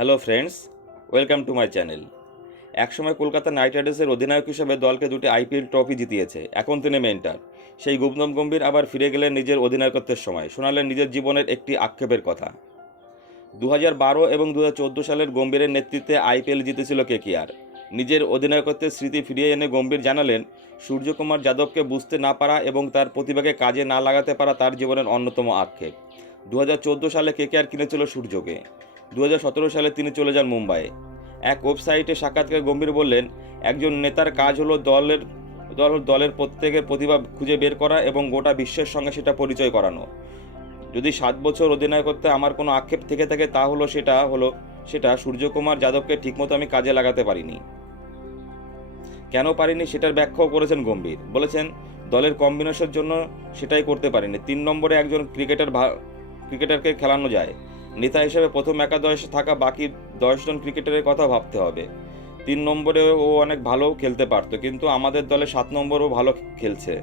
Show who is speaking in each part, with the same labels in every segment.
Speaker 1: Hello friends, welcome to my channel. একসময় Kolkata night রাইডার্সের অধিনায়ক হিসেবে দলকে দুটি আইপিএল ট্রফি জিতিয়েছে, এখন তিনি মেন্টার সেই গৌতম গম্ভীর আবার ফিরে গেলেন নিজের অধিনায়কত্বের সময়, শোনালেন নিজের জীবনের একটি আক্ষেপের কথা। দু বারো এবং দু সালের গম্ভীরের নেতৃত্বে আইপিএল জিতেছিল কে কেকিআর। নিজের অধিনায়কত্বের স্মৃতি ফিরিয়ে এনে গম্ভীর জানালেন, সূর্যকুমার যাদবকে বুঝতে না পারা এবং তার প্রতিভাকে কাজে না লাগাতে পারা তার জীবনের অন্যতম আক্ষেপ। দু হাজার চোদ্দ সালে কেকেআর কিনেছিল সূর্যকে। দু হাজার সতেরো সালে তিনি চলে যান মুম্বাইয়ে এক ওয়েবসাইটে সাক্ষাৎকার গম্ভীর বললেন, একজন নেতার কাজ হলো দলের, দল দলের প্রত্যেকের প্রতিভা খুঁজে বের করা এবং গোটা বিশ্বের সঙ্গে সেটা পরিচয় করানো। যদি সাত বছর অধিনায়কত্বে আমার কোনো আক্ষেপ থেকে থাকে, তা হলো সেটা হলো, সেটা সূর্যকুমার যাদবকে ঠিকমতো আমি কাজে লাগাতে পারিনি। কেন পারিনি সেটার ব্যাখ্যাও করেছেন গম্ভীর। বলেছেন, দলের কম্বিনেশনের জন্য সেটাই করতে পারিনি। তিন নম্বরে একজন ক্রিকেটার ভা- ক্রিকেটারকে খেলানো যায়। নেতা হিসেবে প্রথম একাদশে থাকা বাকি দশজন ক্রিকেটারের কথা ভাবতে হবে। তিন নম্বরে ও অনেক ভালো খেলতে পারতো, কিন্তু আমাদের দলে সাত নম্বরও ভালো খেলছে।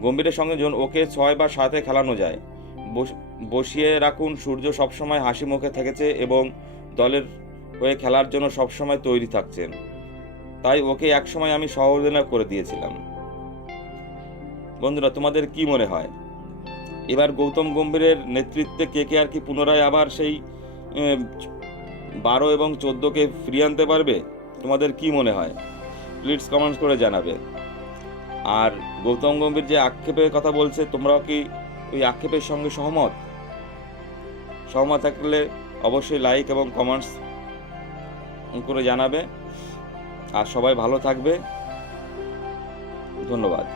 Speaker 1: গম্ভীরের সঙ্গে ওকে ছয় বা সাতে খেলানো যায়, বস- বসিয়ে রাখুন সূর্য সবসময় হাসি মুখে থেকেছে এবং দলের হয়ে খেলার জন্য সবসময় তৈরি থাকছেন। তাই ওকে একসময় আমি সহ করে দিয়েছিলাম। বন্ধুরা, তোমাদের কি মনে হয়? এবার গৌতম গম্ভীরের নেতৃত্বে কে কে আর কি পুনরায় আবার সেই বারো এবং চোদ্দোকে ফিরিয়ে আনতে পারবে? তোমাদের কি মনে হয়? প্লিজ কমেন্টস করে জানাবে। আর গৌতম গম্ভীর যে আক্ষেপের কথা বলছে, তোমরাও কি ওই আক্ষেপের সঙ্গে সহমত? সহমত থাকলে অবশ্যই লাইক এবং কমেন্টস করে জানাবে। আর সবাই ভালো থাকবে। ধন্যবাদ।